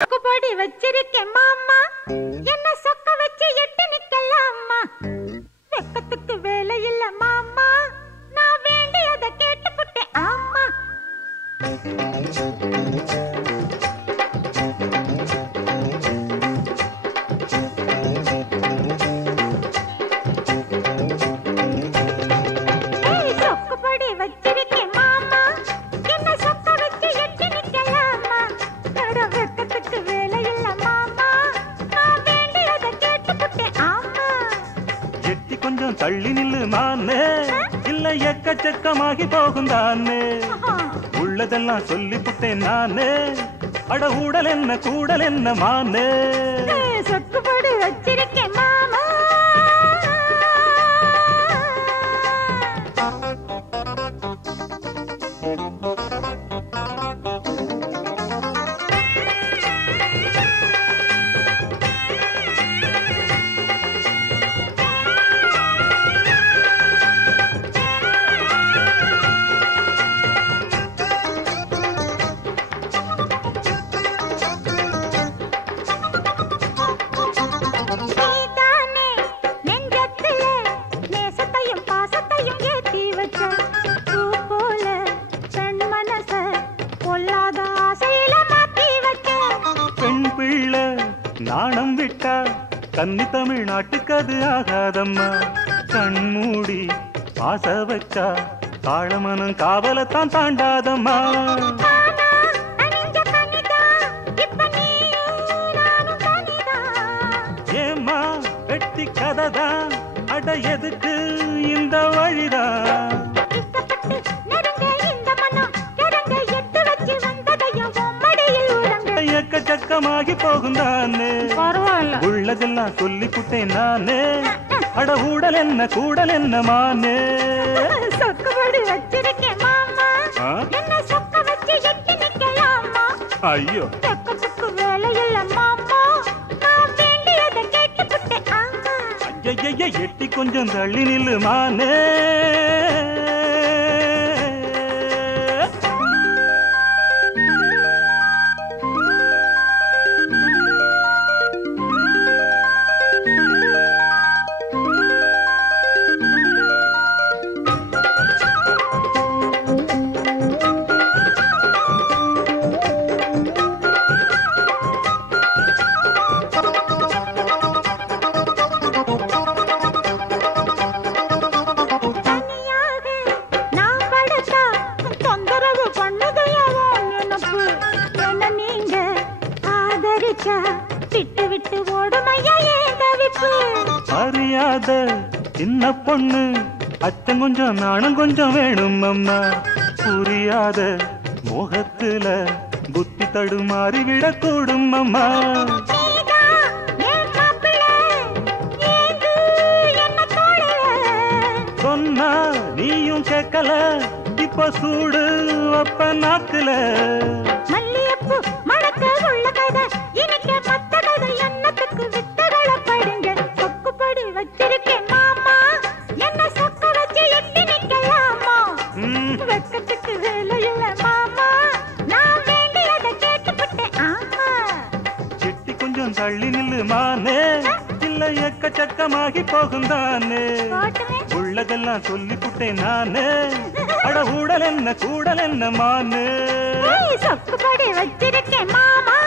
போடி வச்சிருக்கேன் மாமா, என்ன சொக்க வச்சு எட்டு நிக்கலாமா? வெக்கத்துக்கு வேலை இல்ல மாமா, நான் வேண்டியதை கேட்டுப்புட்டேன் ஆமா. தள்ளி நில்லு மானே, இல்ல எக்கச்சக்கமாகி போகும் தானே. உள்ளதெல்லாம் சொல்லி புட்டேன் நானே, அட ஊடல் என்ன கூடல் என்ன மானே. சொக்குபடி வச்சிருக்கேன் மாமா. நாணம் விட்டா கன்னி தமிழ்நாட்டுக்கு அது ஆகாதம்மா. கண்மூடி பாச வச்சா காளமனம் காவலத்தான் தாண்டாதம்மா. ஏம்மா வெட்டி கதைதான், அட எதுக்கு இந்த வழிதான்? எக்கச்சக்கமாகி போகும் தானே, உள்ளதெல்லாம் சொல்லி புட்டேன் நானே, அட ஊடல் என்ன கூடல் என்ன மானே. சொக்குபடி வச்சிருக்கேன் மாமா, என்ன சொக்க வச்சு எட்டி நிக்கலாமா? ஐயோ சொக்கத்துக்கு வேலை இல்ல மாமா, நான் வேண்டியதை கேட்டுப்புட்டேன் ஆமா. ஐய எட்டி கொஞ்சம் தள்ளி நில்லு மானே. விட்டு விட்டு ஓடுமையா ஏன் தவிப்பு? அறியாத சின்ன பொண்ணு அச்சம் கொஞ்சம் நாணம் கொஞ்சம் வேணும் அம்மா. புரியாத மோகத்துல புத்தி தடுமாறி விடக்கூடும் அம்மா. சொன்னா நீயும் கேட்கல, இப்ப சூடு அப்ப நாக்குல. மல்லியப்பு மடக்க உள்ள கதை, இனிக்க மத்த கதை என்னத்துக்கு வித்தகளை படுங்க. சொக்குபடி வச்சிருக்கேன் மாமா, என்ன சொக்க வச்சு எட்டி நிக்கலாமா? வெக்கத்துக்கு வேலை இல்ல மாமா, நான் வேண்டியதை கேட்டுப்புட்டேன் ஆமா. செட்டி கொஞ்சம் தள்ளி நில்லு மானே, இல்ல எக்கச்சக்கமாகி போகும் தானே. உள்ளதெல்லாம் சொல்லி புட்டேன் நானே, அட ஊடல் என்ன கூடல் என்ன மானே. சொக்குபடி வச்சிருக்கேன் மாமா.